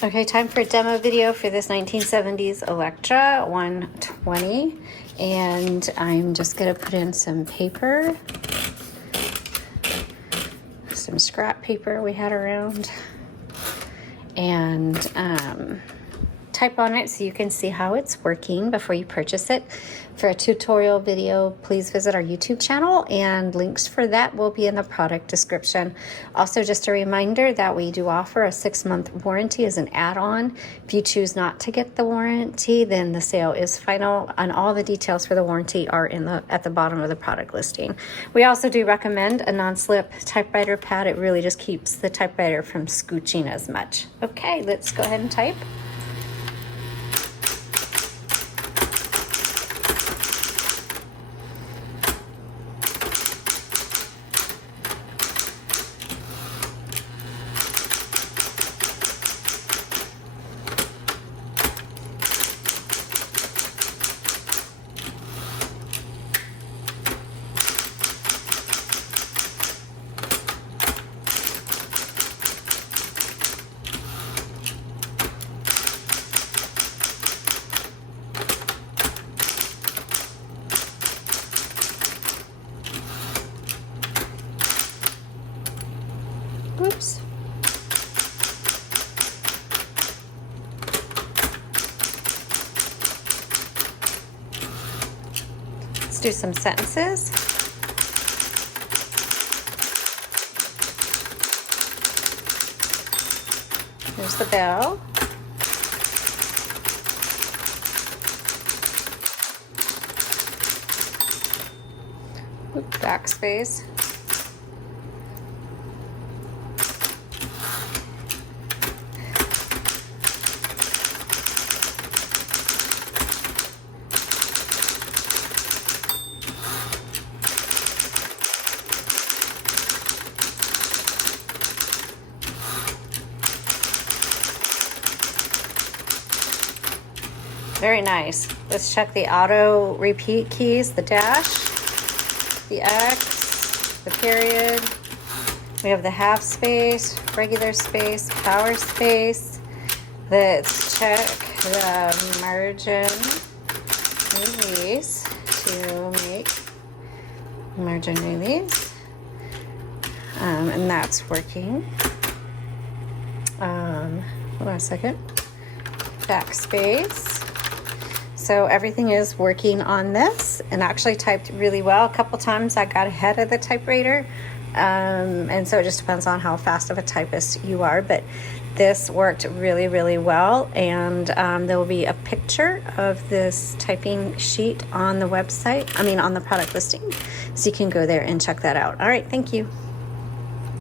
Okay, time for a demo video for this 1970s Electra 120. And I'm just gonna put in some paper, some scrap paper we had around, and type on it so you can see how it's working before you purchase it. For a tutorial video, please visit our YouTube channel, and links for that will be in the product description. Also, just a reminder that we do offer a 6-month warranty as an add-on. If you choose not to get the warranty, then the sale is final, and all the details for the warranty are at the bottom of the product listing. We also do recommend a non-slip typewriter pad. It really just keeps the typewriter from scooching as much. Okay, let's go ahead and type. Oops. Let's do some sentences. Here's the bell. Backspace. Very nice. Let's check the auto repeat keys, the dash, the X, the period. We have the half space, regular space, power space. Let's check the margin release to make margin release. And that's working. Hold on a second. Backspace. So everything is working on this, and actually typed really well. A couple times I got ahead of the typewriter, and so it just depends on how fast of a typist you are, but this worked really, really well. And there will be a picture of this typing sheet on the website, on the product listing, so you can go there and check that out. All right, thank you.